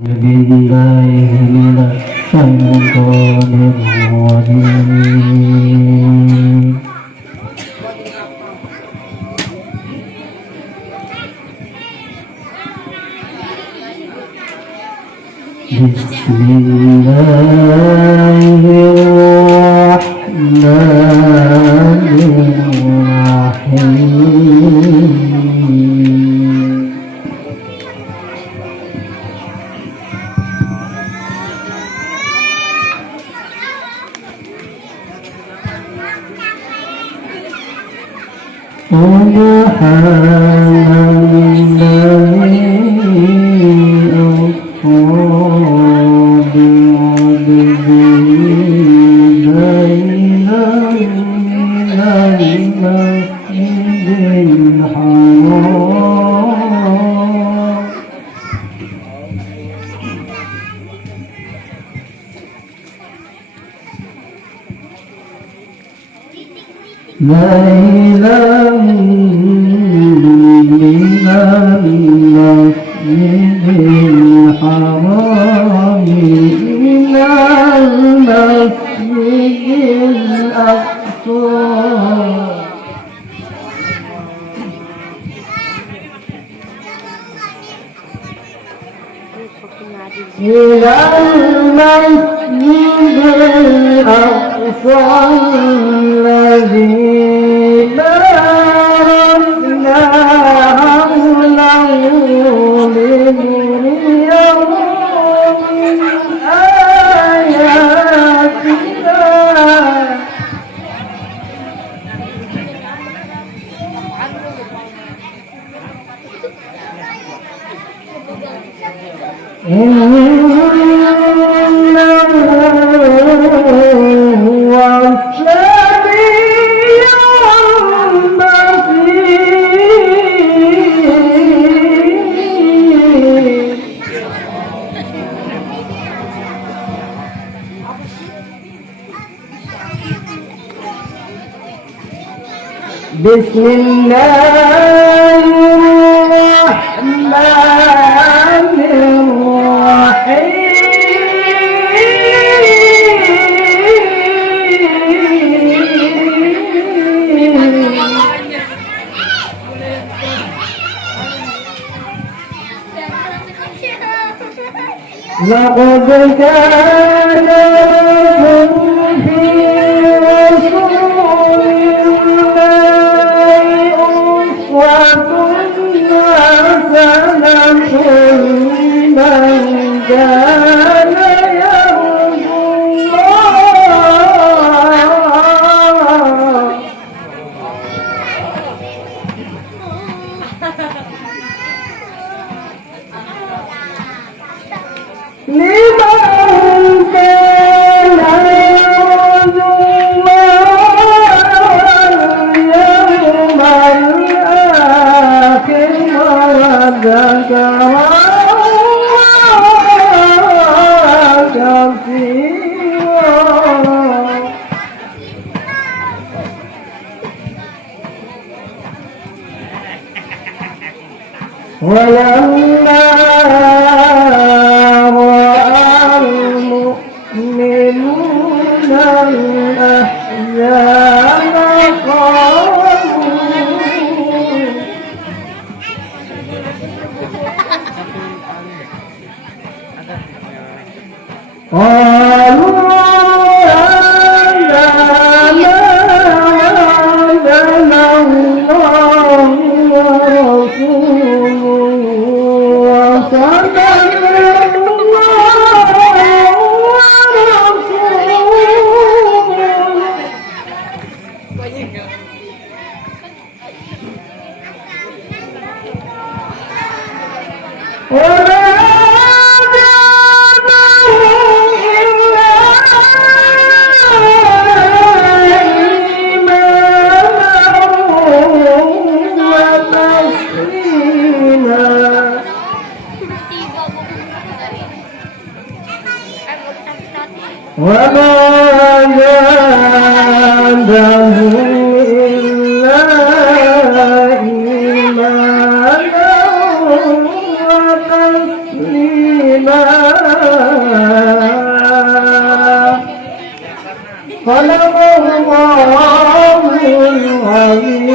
بالله من الشيطان الرجيم بسم الله الرحمن الرحيم سبحان الذي ليلا من المسجد الحرام إلى المسجد الأقصى إلى المسجد الأقصى الذي باركنا حوله لنريه من آياتنا بسم الله الرحمن الرحيم لقد كان لكم في رسول الله أسوة حسنة لمن كان يرجو الله لمن كان يرجو الله واليوم الآخر وذكر الله كثيرا ولما المؤمنون الأحزاب قالوا هذا ما أنزل الله ورسوله وصدق وما زادهم إلا إيمانا وتسليما صدق الله العظيم.